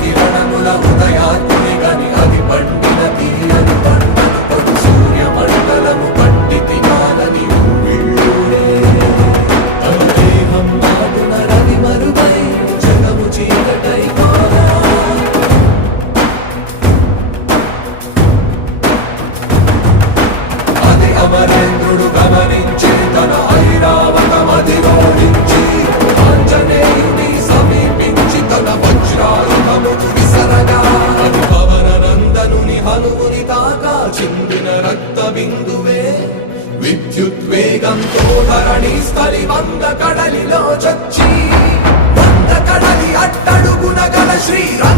కిరణముల ఉదయాత్ముని గని అది పండిన తీయని పంటను కొడు సూర్య మండలము పండితి కాలని ఊళ్ళూరే తన దేహం నాటున రవి మరుగై జగము చీకటై కాదా అది అమరేంద్రుడు గమనించి తన ఐరావతమధిరోహించి ఆంజనేయుని సమీపించి తన వజ్రాయుధము విసరగా అది పవన నందనుని హనుముని తాకా చిందిన రక్త బిందువే విద్యుద్వేగంతో ధరణి స్థలి వంద కడలిలో చచ్చి వంద కడలి అట్టడుగున గల శ్రీరా